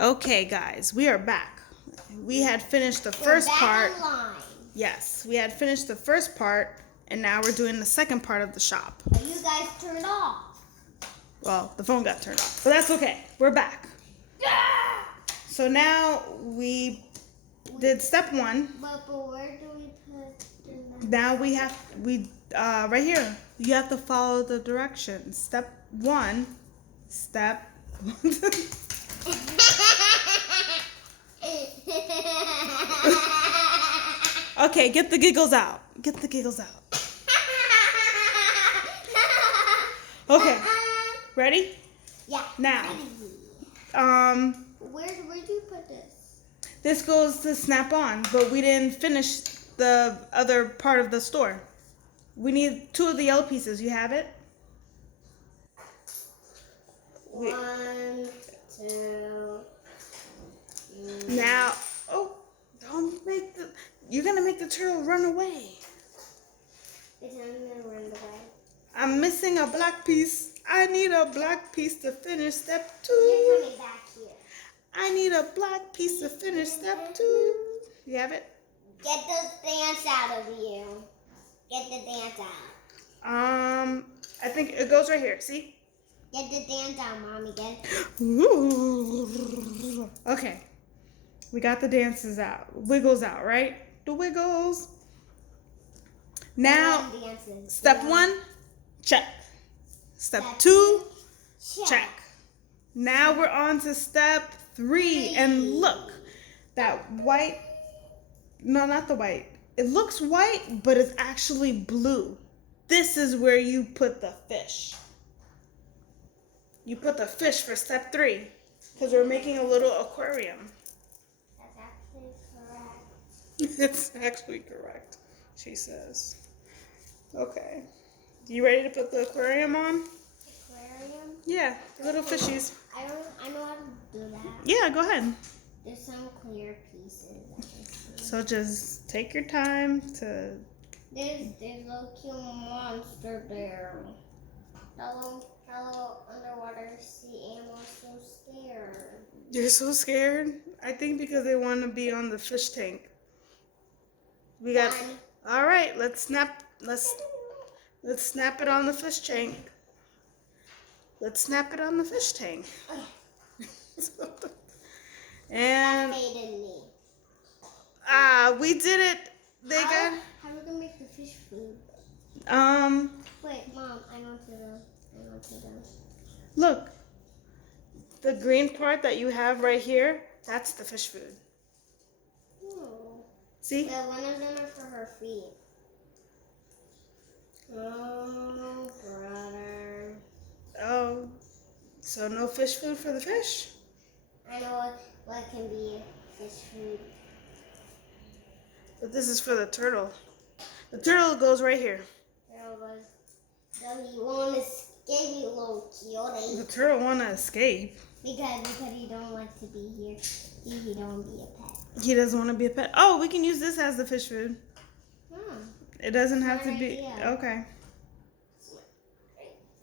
Okay, guys, we are back. We had finished the first part. Online. Yes, we had finished the first part, and now we're doing the second part of the shop. But you guys turned off. Well, the phone got turned off, but that's okay. We're back. So now we did step 1. But where do we put the Now right here. You have to follow the directions. Step 1. Step. Okay, get the giggles out. Get the giggles out. Okay, ready? Yeah. Now, Where do you put this? this goes to snap on, but we didn't finish the other part of the store. We need 2 of the yellow pieces. You have it? 1, 2. Now, you're gonna make the turtle run away. It's not gonna run away. I'm missing a black piece. I need a black piece to finish step 2. You're coming back here. I need a black piece to finish step 2. You have it? Get the dance out of you. Get the dance out. I think it goes right here. See? Get the dance out, Mommy. Okay. We got the dances out. Wiggles out, right? The wiggles. Now, step 1, check. Step 2, check. Now we're on to step 3. And look, that white, no, not the white. It looks white, but it's actually blue. This is where you put the fish. You put the fish for step 3 because we're making a little aquarium. That's actually correct. It's actually correct, she says. Okay. You ready to put the aquarium on? Aquarium? Yeah, little fishies. I know how to do that. Yeah, go ahead. There's some clear pieces. I can see. So just take your time to... There's a cute monster there. Hello, underwater sea animal, so scared. You're so scared? I think because they want to be on the fish tank. We got... Done. All right, let's snap it on the fish tank. Let's snap it on the fish tank. And we did it. They got. How are we gonna make the fish food? Wait, Mom, I know to do. Look, the green part that you have right here, that's the fish food. Oh. See? Yeah, one of them are for her feet. Oh, brother. Oh, so no fish food for the fish? I know what can be fish food. But this is for the turtle. The turtle goes right here. There was. So you won't escape, you little cutie. The turtle want to escape. Because he don't want to be here. He don't want to be a pet. He doesn't want to be a pet. Oh, we can use this as the fish food. Hmm. It doesn't have to Good be. idea. Okay.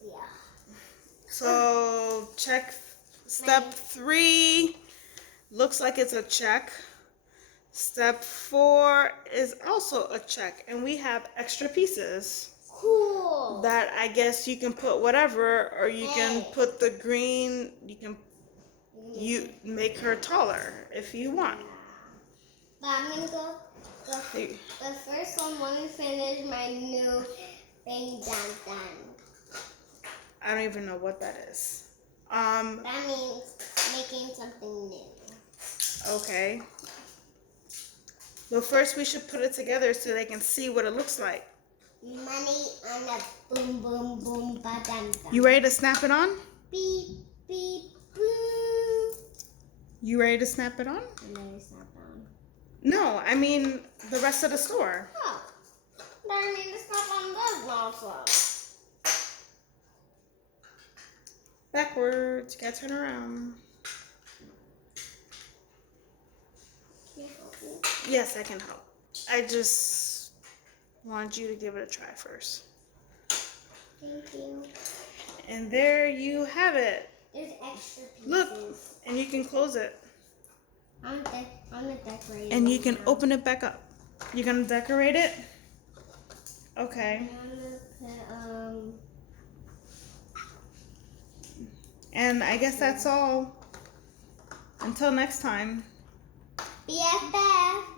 Yeah. So check step 3. Looks like it's a check. Step 4 is also a check. And we have extra pieces. Cool. That I guess you can put whatever, or you can put the green, you make her taller if you want. But I'm gonna go. But first, I want to finish my new thing done. I don't even know what that is. That means making something new. Okay. But first we should put it together so they can see what it looks like. Money on a boom, boom, boom, ba-dum, dum. You ready to snap it on? Beep, beep, boom. You ready to snap it on? And then it's not on. No, I mean the rest of the store. Oh. That means it's not on this also. Backwards. You gotta turn around. Yes, I can help. I just want you to give it a try first. Thank you. And there you have it. There's extra pieces. Look, and you can close it. I'm gonna decorate it. And you can now. open it back up. You're gonna decorate it? Okay. I'm gonna put And I guess that's all. Until next time. BFF.